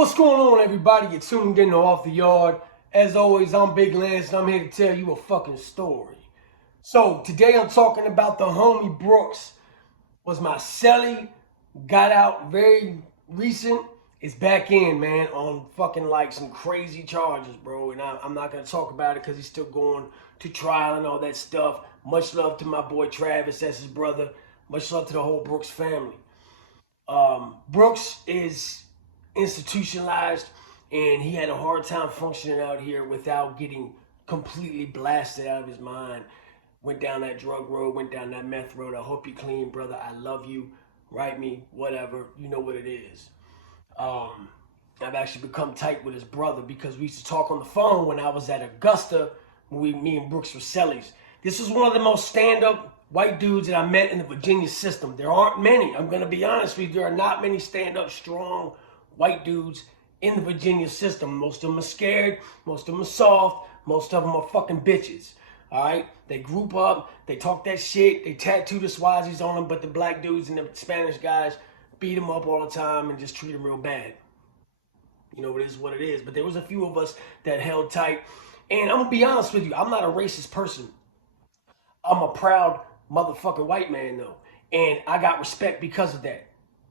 What's going on, everybody? You're tuned in to Off the Yard. As always, I'm Big Lance, and I'm here to tell you a fucking story. So, today I'm talking about the homie Brooks. Was my celly, got out very recent. It's back in, man, on fucking like some crazy charges, bro. And I'm not going to talk about it because he's still going to trial and all that stuff. Much love to my boy Travis, that's his brother. Much love to the whole Brooks family. Brooks is institutionalized, and he had a hard time functioning out here without getting completely blasted out of his mind. Went down that drug road, went down that meth road. I hope you're clean, brother. I love you. Write me, whatever. You know what it is. I've actually become tight with his brother because we used to talk on the phone when I was at Augusta when me and Brooks were cellies. This was one of the most stand-up white dudes that I met in the Virginia system. There aren't many. I'm going to be honest with you. There are not many stand-up, strong white dudes in the Virginia system. Most of them are scared. Most of them are soft. Most of them are fucking bitches. All right? They group up. They talk that shit. They tattoo the Swazis on them, but the black dudes and the Spanish guys beat them up all the time and just treat them real bad. You know, it is what it is. But there was a few of us that held tight. And I'm going to be honest with you. I'm not a racist person. I'm a proud motherfucking white man, though. And I got respect because of that.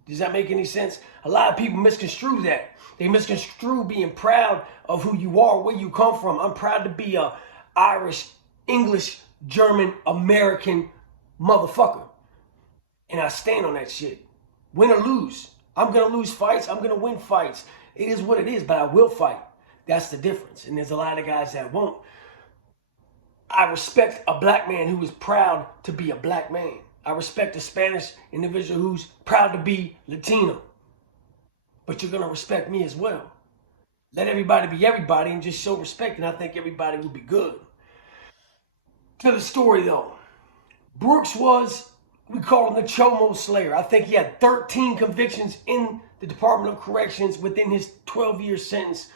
Does that make any sense? A lot of people misconstrue that. They misconstrue being proud of who you are, where you come from. I'm proud to be a Irish, English, German, American motherfucker. And I stand on that shit. Win or lose. I'm going to lose fights. I'm going to win fights. It is what it is, but I will fight. That's the difference. And there's a lot of guys that won't. I respect a black man who is proud to be a black man. I respect a Spanish individual who's proud to be Latino. But you're going to respect me as well. Let everybody be everybody and just show respect, and I think everybody will be good. To the story, though. Brooks was, we call him the Cho-Mo Slayer. I think he had 13 convictions in the Department of Corrections within his 12-year sentence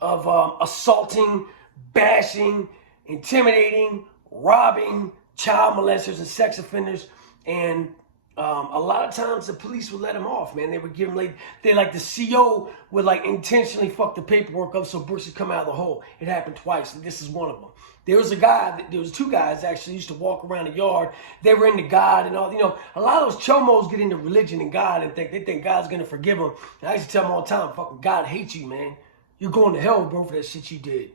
of assaulting, bashing, intimidating, robbing, child molesters, and sex offenders. And a lot of times the police would let him off, man. They would give him the CO would intentionally fuck the paperwork up so Brooks would come out of the hole. It happened twice, and this is one of them. There was two guys actually used to walk around the yard. They were into God and all. You know, a lot of those chomos get into religion and God and they think God's gonna forgive them. And I used to tell them all the time, fucking God hates you, man. You're going to hell, bro, for that shit you did.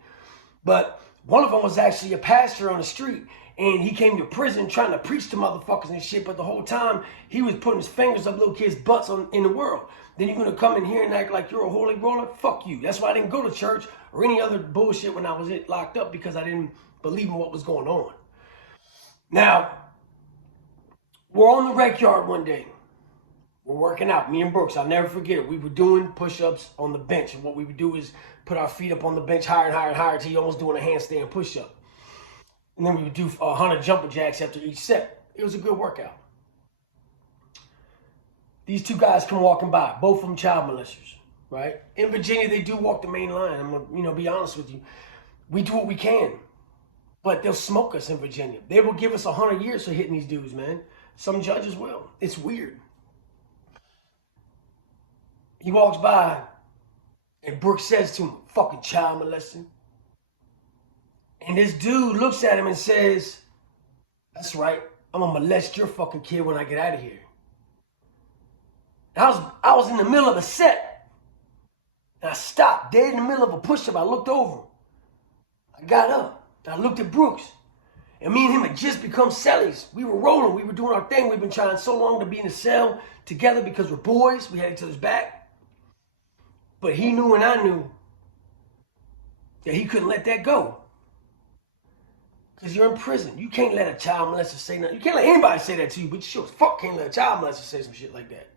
But one of them was actually a pastor on the street, and he came to prison trying to preach to motherfuckers and shit, but the whole time he was putting his fingers up little kids' butts in the world. Then you're going to come in here and act like you're a holy roller? Fuck you. That's why I didn't go to church or any other bullshit when I was locked up, because I didn't believe in what was going on. Now, we're on the rec yard one day. We're working out, me and Brooks. I'll never forget it. We were doing push-ups on the bench, and what we would do is put our feet up on the bench higher and higher and higher until you're almost doing a handstand push-up. And then we would do 100 jumping jacks after each set. It was a good workout. These two guys come walking by, both of them child molesters, right? In Virginia, they do walk the main line. I'm gonna, be honest with you. We do what we can, but they'll smoke us in Virginia. They will give us 100 years for hitting these dudes, man. Some judges will. It's weird. He walks by, and Brooks says to him, fucking child molesting. And this dude looks at him and says, that's right, I'm gonna molest your fucking kid when I get out of here. And I was in the middle of a set. And I stopped dead in the middle of a push-up. I looked over. I got up. And I looked at Brooks. And me and him had just become cellies. We were rolling. We were doing our thing. We've been trying so long to be in the cell together because we're boys. We had each other's back. But he knew and I knew that he couldn't let that go. Because you're in prison. You can't let a child molester say nothing. You can't let anybody say that to you, but you sure as fuck can't let a child molester say some shit like that.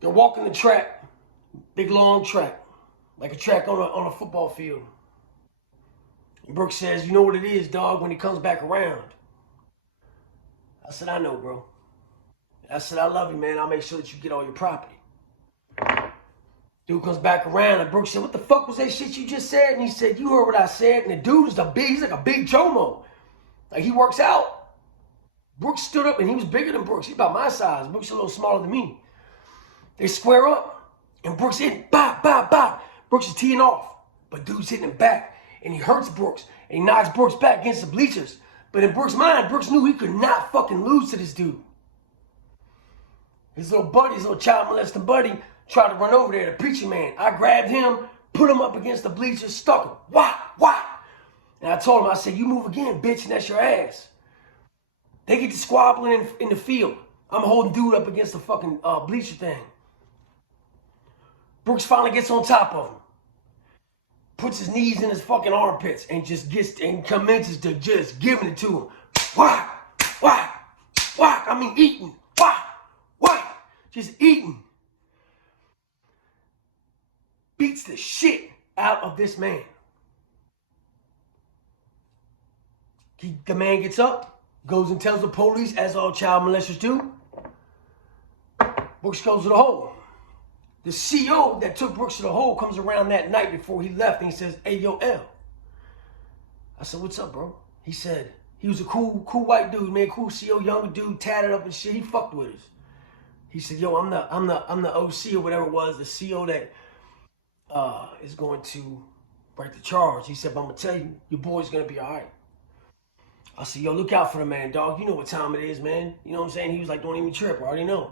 They're walking the track, big long track, like a track on a football field. And Brooks says, you know what it is, dog, when he comes back around. I said, I know, bro. I said, I love you, man. I'll make sure that you get all your property. Dude comes back around, and Brooks said, what the fuck was that shit you just said? And he said, you heard what I said. And the dude is he's like a big Cho-Mo. Like, he works out. Brooks stood up, and he was bigger than Brooks. He's about my size. Brooks is a little smaller than me. They square up, And Brooks hit, bop, bop, bop. Brooks is teeing off, but dude's hitting him back, and he hurts Brooks, and he knocks Brooks back against the bleachers. But in Brooks' mind, Brooks knew he could not fucking lose to this dude. His little buddy, his little child molesting buddy, tried to run over there, the preacher man. I grabbed him, put him up against the bleachers, stuck him. Wah, wah. And I told him, I said, you move again, bitch, and that's your ass. They get to squabbling in the field. I'm holding dude up against the fucking bleacher thing. Brooks finally gets on top of him. Puts his knees in his fucking armpits and just commences to just giving it to him. Wah, wah, wah. I mean eating. Wah, wah. Just eating. Beats the shit out of this man. The man gets up, goes and tells the police, as all child molesters do. Brooks goes to the hole. The CO that took Brooks to the hole comes around that night before he left, and he says, hey, yo, L. I said, what's up, bro? He said, he was a cool white dude, man, cool CO, younger dude, tatted up and shit. He fucked with us. He said, yo, I'm the OC or whatever it was, the CO that is going to break the charge. He said, but I'm going to tell you, your boy's going to be all right. I said, yo, look out for the man, dog. You know what time it is, man. You know what I'm saying? He was like, don't even trip. I already know.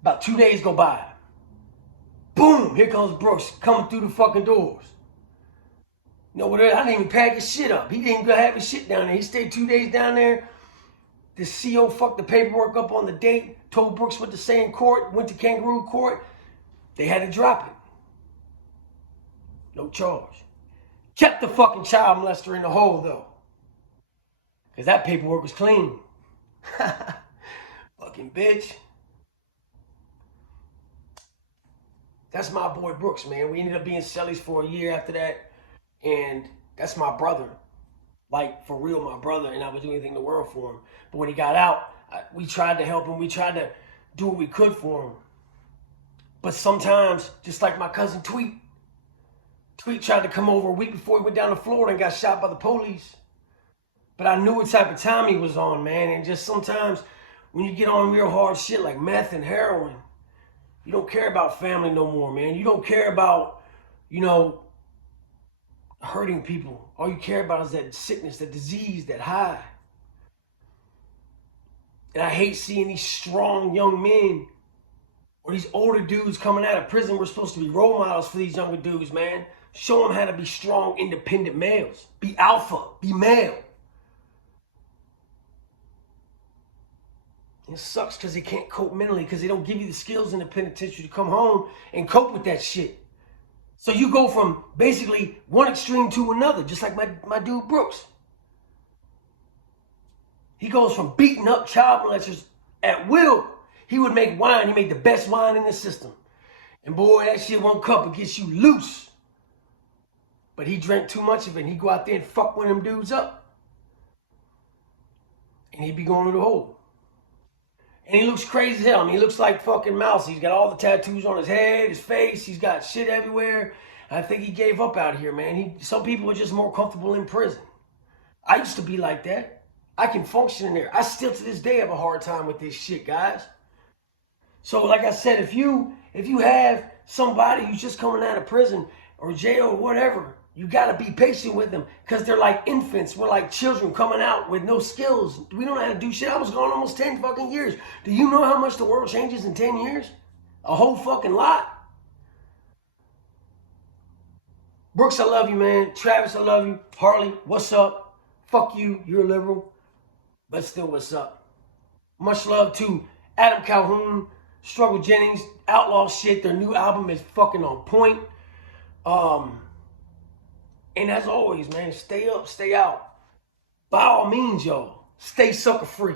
About 2 days go by. Boom, here comes Brooks coming through the fucking doors. You know what? I didn't even pack his shit up. He didn't even have his shit down there. He stayed 2 days down there. The CO fucked the paperwork up on the date, told Brooks what to say in court, went to kangaroo court. They had to drop it. No charge. Kept the fucking child molester in the hole, though. Because that paperwork was clean. Fucking bitch. That's my boy Brooks, man. We ended up being cellies for a year after that. And that's my brother. Like, for real, my brother. And I would do anything in the world for him. But when he got out, we tried to help him. We tried to do what we could for him. But sometimes, just like my cousin Tweet tried to come over a week before he went down to Florida and got shot by the police. But I knew what type of time he was on, man. And just sometimes, when you get on real hard shit like meth and heroin, you don't care about family no more, man. You don't care about, you know, hurting people. All you care about is that sickness, that disease, that high. And I hate seeing these strong young men or these older dudes coming out of prison. We're supposed to be role models for these younger dudes, man. Show them how to be strong, independent males. Be alpha, be male. It sucks because they can't cope mentally because they don't give you the skills in the penitentiary to come home and cope with that shit. So you go from basically one extreme to another, just like my dude Brooks. He goes from beating up child molesters at will. He would make wine. He made the best wine in the system. And boy, that shit 1 cup, it gets you loose. But he drank too much of it and he'd go out there and fuck one of them dudes up. And he'd be going to the hole. And he looks crazy as hell. I mean, he looks like fucking Mouse. He's got all the tattoos on his head, his face. He's got shit everywhere. I think he gave up out here, man. Some people are just more comfortable in prison. I used to be like that. I can function in there. I still to this day have a hard time with this shit, guys. So like I said, if you have somebody who's just coming out of prison or jail or whatever, you got to be patient with them because they're like infants. We're like children coming out with no skills. We don't know how to do shit. I was gone almost 10 fucking years. Do you know how much the world changes in 10 years? A whole fucking lot. Brooks, I love you, man. Travis, I love you. Harley, what's up? Fuck you. You're a liberal. But still, what's up? Much love to Adam Calhoun, Struggle Jennings, Outlaw Shit. Their new album is fucking on point. And as always, man, stay up, stay out. By all means, y'all, stay sucker free.